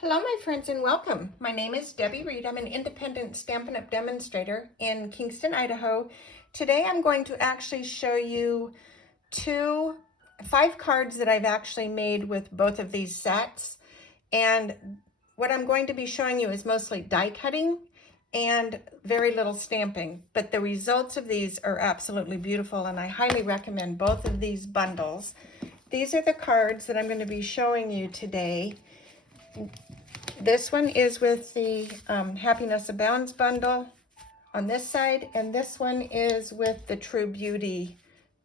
Hello, my friends, and welcome. My name is Debbie Reed. I'm an independent Stampin' Up! Demonstrator in Kingston, Idaho. Today I'm going to actually show you five cards that I've actually made with both of these sets. And what I'm going to be showing you is mostly die cutting and very little stamping. But the results of these are absolutely beautiful, and I highly recommend both of these bundles. These are the cards that I'm going to be showing you today. This one is with the Happiness Abounds bundle on this side, and this one is with the True Beauty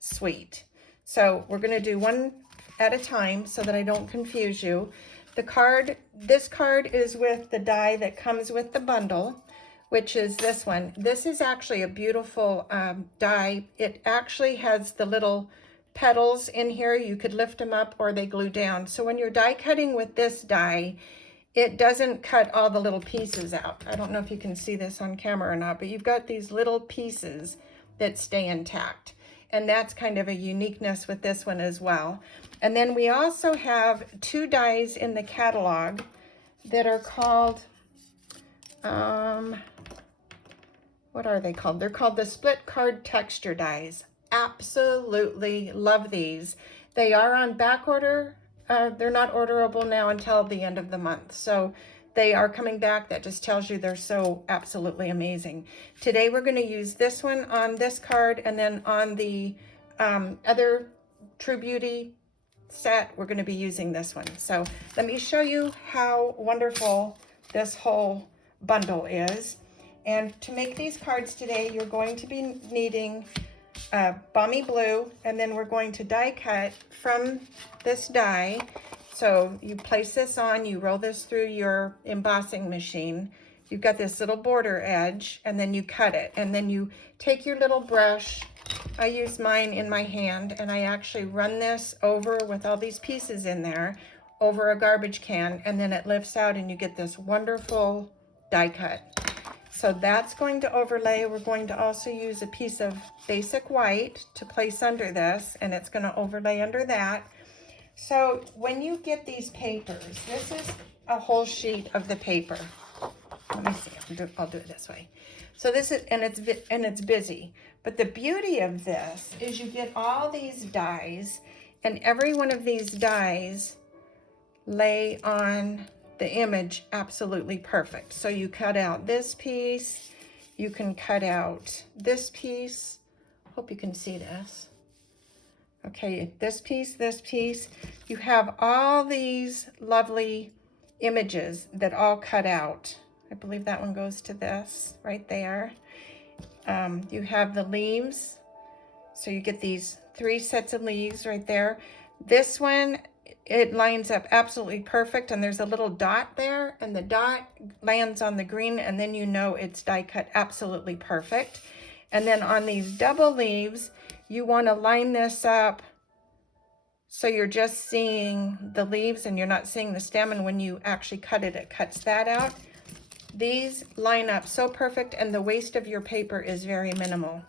suite. So we're going to do one at a time so that I don't confuse you. This card is with the die that comes with the bundle, which is this one. This is actually a beautiful die. It actually has the little petals in here. You could lift them up or they glue down. So when you're die cutting with this die, it doesn't cut all the little pieces out. I don't know if you can see this on camera or not, but you've got these little pieces that stay intact. And that's kind of a uniqueness with this one as well. And then we also have two dies in the catalog that are called, what are they called? They're called the Split Card Texture dies. Absolutely love these. They are on back order. They're not orderable now until the end of the month. So they are coming back. That just tells you they're so absolutely amazing. Today we're going to use this one on this card, and then on the other True Beauty set, we're going to be using this one. So let me show you how wonderful this whole bundle is. And to make these cards today, you're going to be needing balmy blue, and then we're going to die cut from this die. So you place this on, you roll this through your embossing machine. You've got this little border edge, and then you cut it, and then you take your little brush. I use mine in my hand, and I actually run this over with all these pieces in there over a garbage can, and then it lifts out and you get this wonderful die cut. So that's going to overlay. We're going to also use a piece of basic white to place under this, and it's going to overlay under that. So when you get these papers, this is a whole sheet of the paper. Let me see, I'll do it this way. So this is, and it's busy. But the beauty of this is you get all these dies, and every one of these dies lay on the image absolutely perfect. So you cut out this piece, you can cut out this piece. Hope you can see this. Okay, this piece. You have all these lovely images that all cut out. I believe that one goes to this right there. You have the leaves. So you get these 3 sets of leaves right there. This one, it lines up absolutely perfect, and there's a little dot there, and the dot lands on the green, and then you know it's die cut absolutely perfect. And then on these double leaves, you want to line this up so you're just seeing the leaves and you're not seeing the stem, and when you actually cut it, it cuts that out. These line up so perfect, and the waste of your paper is very minimal.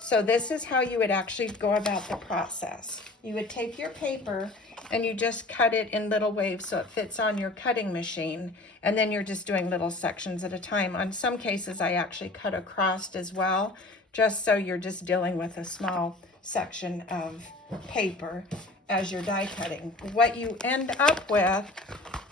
So this is how you would actually go about the process. You would take your paper and you just cut it in little waves so it fits on your cutting machine, and then you're just doing little sections at a time. On some cases, I actually cut across as well, just so you're just dealing with a small section of paper as you're die cutting. What you end up with,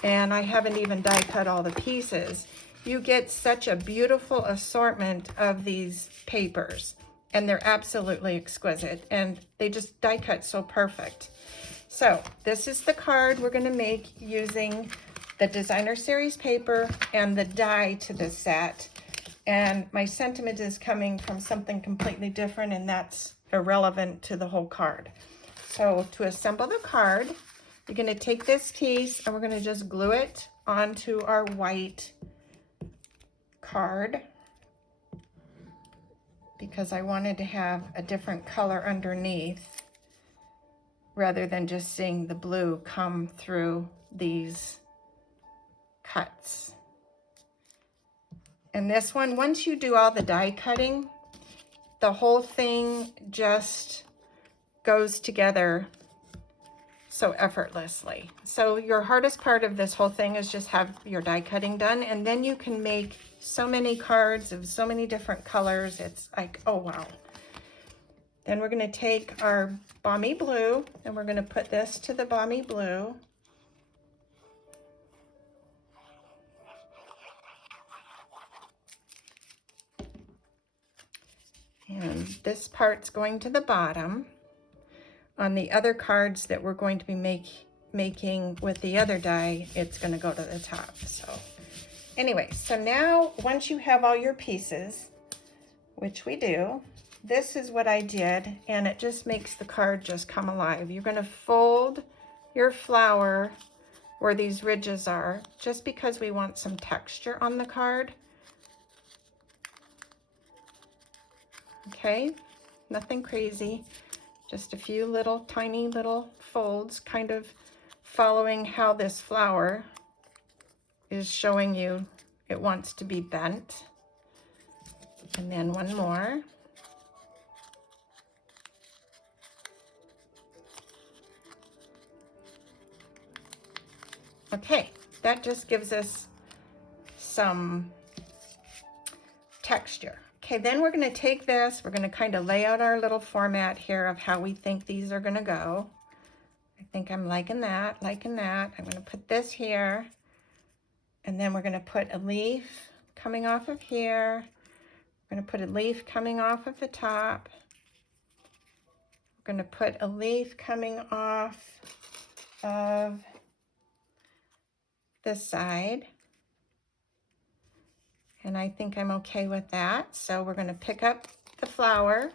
and I haven't even die cut all the pieces, you get such a beautiful assortment of these papers, and they're absolutely exquisite, and they just die cut so perfect. So this is the card we're going to make using the Designer Series paper and the die to the set. And my sentiment is coming from something completely different, and that's irrelevant to the whole card. So to assemble the card, you're going to take this piece and we're going to just glue it onto our white card, because I wanted to have a different color underneath rather than just seeing the blue come through these cuts. And this one, once you do all the die cutting, the whole thing just goes together so effortlessly. So your hardest part of this whole thing is just have your die cutting done, and then you can make so many cards of so many different colors. It's like, oh wow. Then we're going to take our Balmy Blue, and we're going to put this to the Balmy Blue. And this part's going to the bottom. On the other cards that we're going to be making with the other die, it's going to go to the top. So anyway, so now once you have all your pieces, which we do, this is what I did, and it just makes the card just come alive. You're going to fold your flower where these ridges are, just because we want some texture on the card. Okay, nothing crazy, just a few little tiny little folds, kind of following how this flower is showing you it wants to be bent. And then one more. Okay, that just gives us some texture. Okay, then we're going to take this, we're going to kind of lay out our little format here of how we think these are going to go. I think I'm liking that, liking that. I'm going to put this here, and then we're going to put a leaf coming off of here. We're going to put a leaf coming off of the top. We're going to put a leaf coming off of this side. And I think I'm okay with that. So we're going to pick up the flower.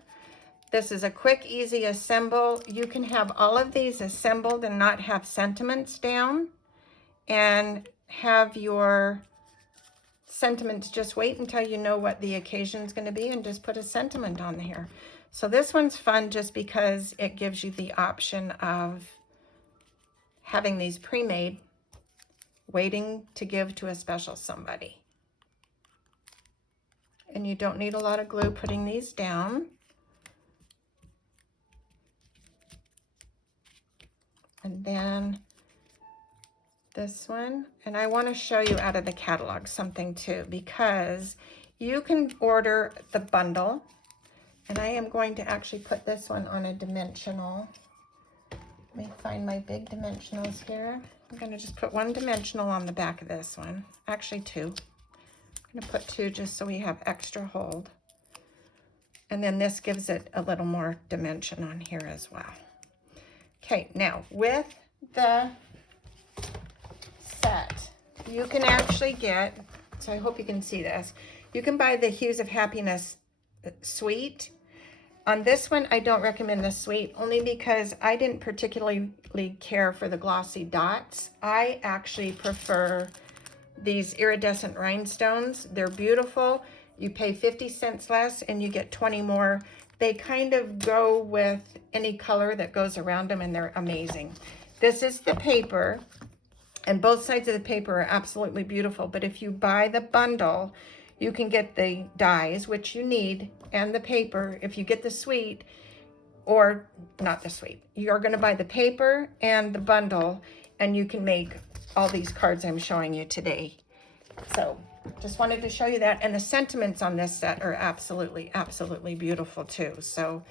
This is a quick, easy assemble. You can have all of these assembled and not have sentiments down, and have your sentiments just wait until you know what the occasion is going to be and just put a sentiment on here. So this one's fun just because it gives you the option of having these pre-made, waiting to give to a special somebody. And you don't need a lot of glue putting these down. And then this one, and I want to show you out of the catalog something too, because you can order the bundle, and I am going to actually put this one on a dimensional. Let me find my big dimensionals here. I'm going to just put one dimensional on the back of this one, actually two. I'm going to put two just so we have extra hold. And then this gives it a little more dimension on here as well. Okay, now with the set, you can actually get, so I hope you can see this, you can buy the Hues of Happiness suite. On this one, I don't recommend the suite, only because I didn't particularly care for the glossy dots. I actually prefer these iridescent rhinestones. They're beautiful. You pay 50 cents less and you get 20 more. They kind of go with any color that goes around them, and they're amazing. This is the paper, and both sides of the paper are absolutely beautiful. But if you buy the bundle, you can get the dies, which you need, and the paper. If you get the suite, or not the suite, you're going to buy the paper and the bundle, and you can make all these cards I'm showing you today. So just wanted to show you that. And the sentiments on this set are absolutely, absolutely beautiful too. So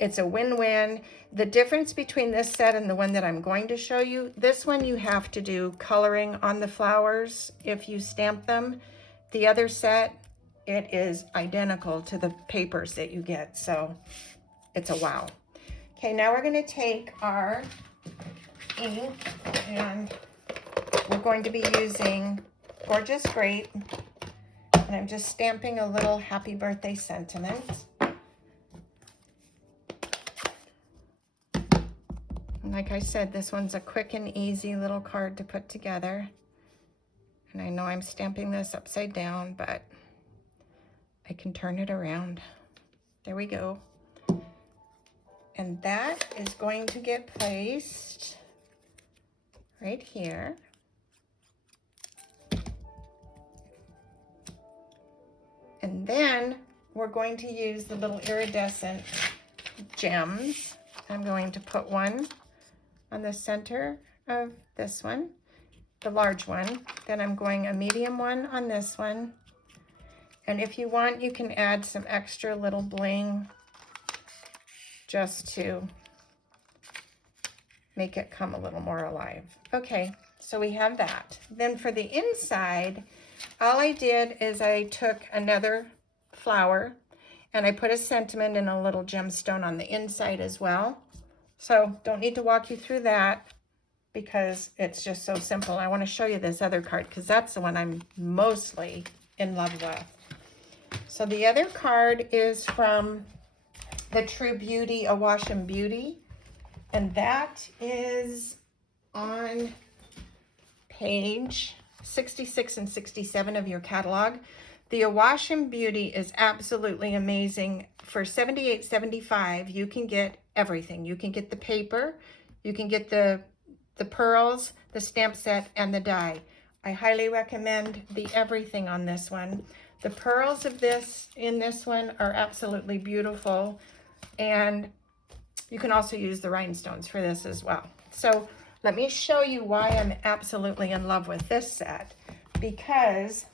it's a win-win. The difference between this set and the one that I'm going to show you, this one you have to do coloring on the flowers if you stamp them. The other set, it is identical to the papers that you get. So it's a wow. Okay, now we're going to take our ink, and we're going to be using Gorgeous Grape, and I'm just stamping a little happy birthday sentiment. And like I said, this one's a quick and easy little card to put together. And I know I'm stamping this upside down, but I can turn it around. There we go. And that is going to get placed right here. And then we're going to use the little iridescent gems. I'm going to put one on the center of this one, the large one. Then I'm going a medium one on this one. And if you want, you can add some extra little bling just to make it come a little more alive. Okay, so we have that. Then for the inside, all I did is I took another flower and I put a sentiment and a little gemstone on the inside as well. So don't need to walk you through that because it's just so simple. I want to show you this other card because that's the one I'm mostly in love with. So the other card is from the True Beauty Awash and Beauty, and that is on page 66 and 67 of your catalog. The Awash and Beauty is absolutely amazing. For $78.75, you can get everything. You can get the paper, you can get the pearls, the stamp set, and the die. I highly recommend the everything on this one. The pearls of this in this one are absolutely beautiful, and you can also use the rhinestones for this as well. So let me show you why I'm absolutely in love with this set, because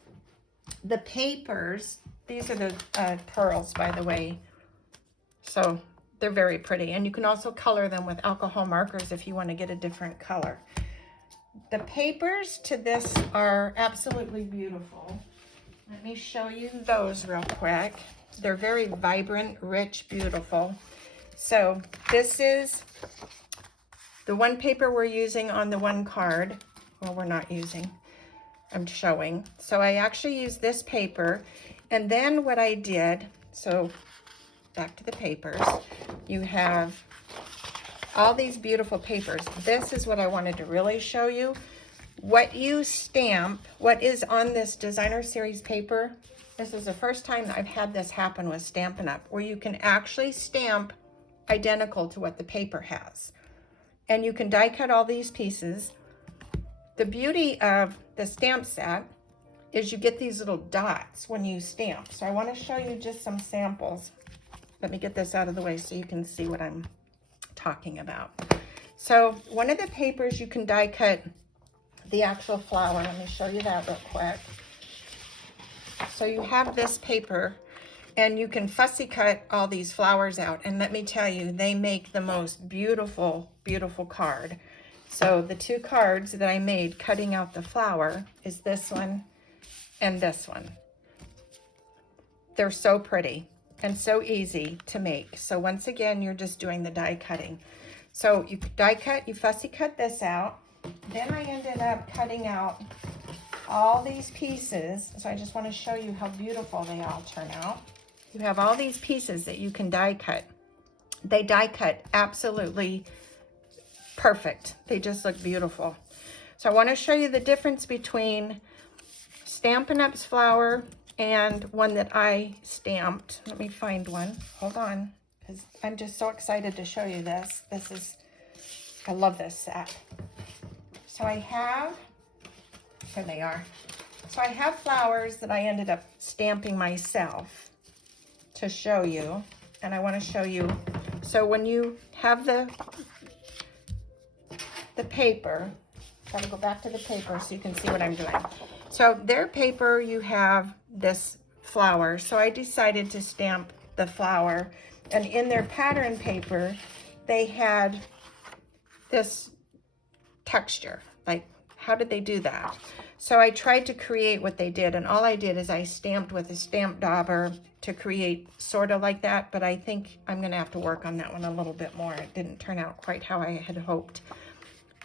the papers, these are the pearls, by the way, so they're very pretty, and you can also color them with alcohol markers if you want to get a different color. The papers to this are absolutely beautiful. Let me show you those real quick. They're very vibrant, rich, beautiful. So this is the one paper we're using on the one card. Well, we're not using, I'm showing. So I actually used this paper, and then what I did, so back to the papers, you have all these beautiful papers. This is what I wanted to really show you. What you stamp, what is on this designer series paper, this is the first time that I've had this happen with Stampin' Up, where you can actually stamp identical to what the paper has. And you can die cut all these pieces. The beauty of the stamp set is you get these little dots when you stamp. So I want to show you just some samples. Let me get this out of the way so you can see what I'm talking about. So one of the papers you can die cut the actual flower. Let me show you that real quick. So you have this paper and you can fussy cut all these flowers out, and let me tell you, they make the most beautiful, beautiful card. So the two cards that I made cutting out the flower is this one and this one. They're so pretty and so easy to make. So once again, you're just doing the die cutting. So you die cut, you fussy cut this out. Then I ended up cutting out all these pieces. So I just want to show you how beautiful they all turn out. You have all these pieces that you can die cut. They die cut absolutely perfect. They just look beautiful. So I want to show you the difference between Stampin' Up's flower and one that I stamped. Let me find one. Hold on, because I'm just so excited to show you this. I love this set. So I have, here they are. So I have flowers that I ended up stamping myself to show you, and I want to show you. So when you have the paper, gotta go back to the paper so you can see what I'm doing. So their paper, you have this flower. So I decided to stamp the flower, and in their pattern paper, they had this texture. Like, how did they do that? So I tried to create what they did, and all I did is I stamped with a stamp dauber to create sort of like that, but I think I'm gonna have to work on that one a little bit more. It didn't turn out quite how I had hoped.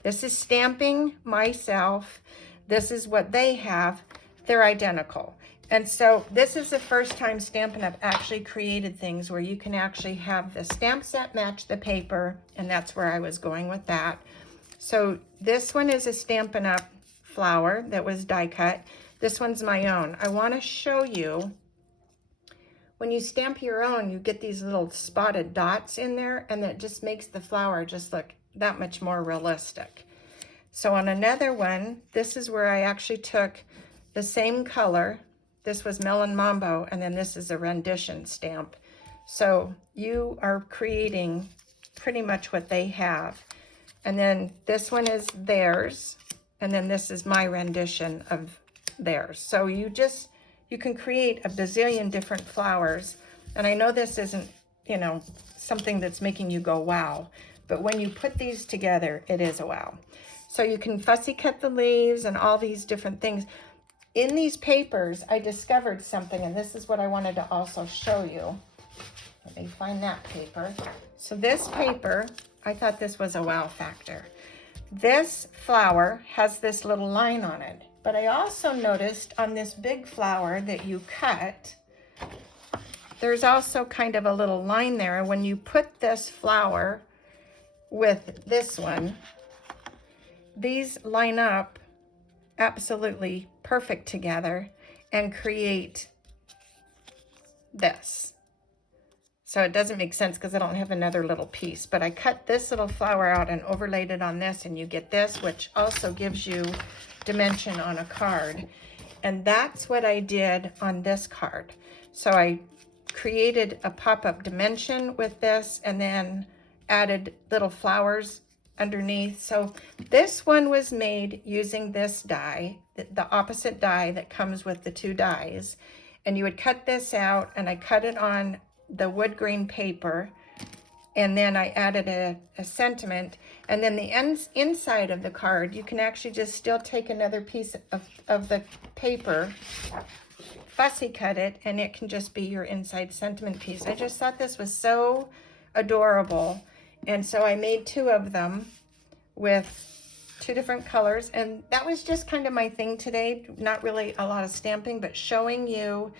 This is stamping myself. This is what they have. They're identical. And so this is the first time Stampin' Up actually created things where you can actually have the stamp set match the paper, and that's where I was going with that. So this one is a Stampin' Up flower that was die cut. This one's my own. I want to show you, when you stamp your own, you get these little spotted dots in there, and that just makes the flower just look that much more realistic. So on another one, this is where I actually took the same color. This was Melon Mambo, and then this is a rendition stamp. So you are creating pretty much what they have. And then this one is theirs. And then this is my rendition of theirs. So you can create a bazillion different flowers. And I know this isn't, you know, something that's making you go, wow. But when you put these together, it is a wow. So you can fussy cut the leaves and all these different things. In these papers, I discovered something, and this is what I wanted to also show you. Let me find that paper. So this paper, I thought this was a wow factor. This flower has this little line on it, but I also noticed on this big flower that you cut, there's also kind of a little line there. And when you put this flower with this one, these line up absolutely perfect together and create this. So it doesn't make sense because I don't have another little piece, but I cut this little flower out and overlaid it on this, and you get this, which also gives you dimension on a card. And that's what I did on this card. So I created a pop-up dimension with this and then added little flowers underneath. So this one was made using this die, the opposite die that comes with the two dies. And you would cut this out, and I cut it on the wood grain paper, and then I added a sentiment, and then the inside of the card, you can actually just still take another piece of the paper, fussy cut it, and it can just be your inside sentiment piece. I just thought this was so adorable, and so I made two of them with two different colors, and that was just kind of my thing today. Not really a lot of stamping, but showing you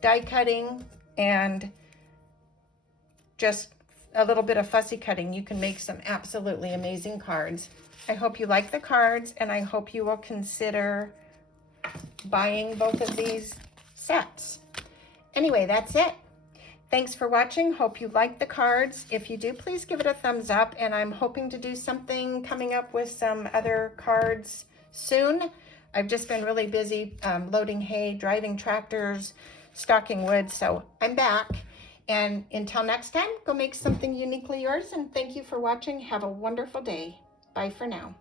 die cutting and just a little bit of fussy cutting. You can make some absolutely amazing cards. I hope you like the cards, and I hope you will consider buying both of these sets. Anyway, that's it. Thanks for watching. Hope you like the cards. If you do, please give it a thumbs up, and I'm hoping to do something coming up with some other cards soon. I've just been really busy loading hay, driving tractors, stocking wood, so I'm back. And until next time, go make something uniquely yours, and thank you for watching. Have a wonderful day. Bye for now.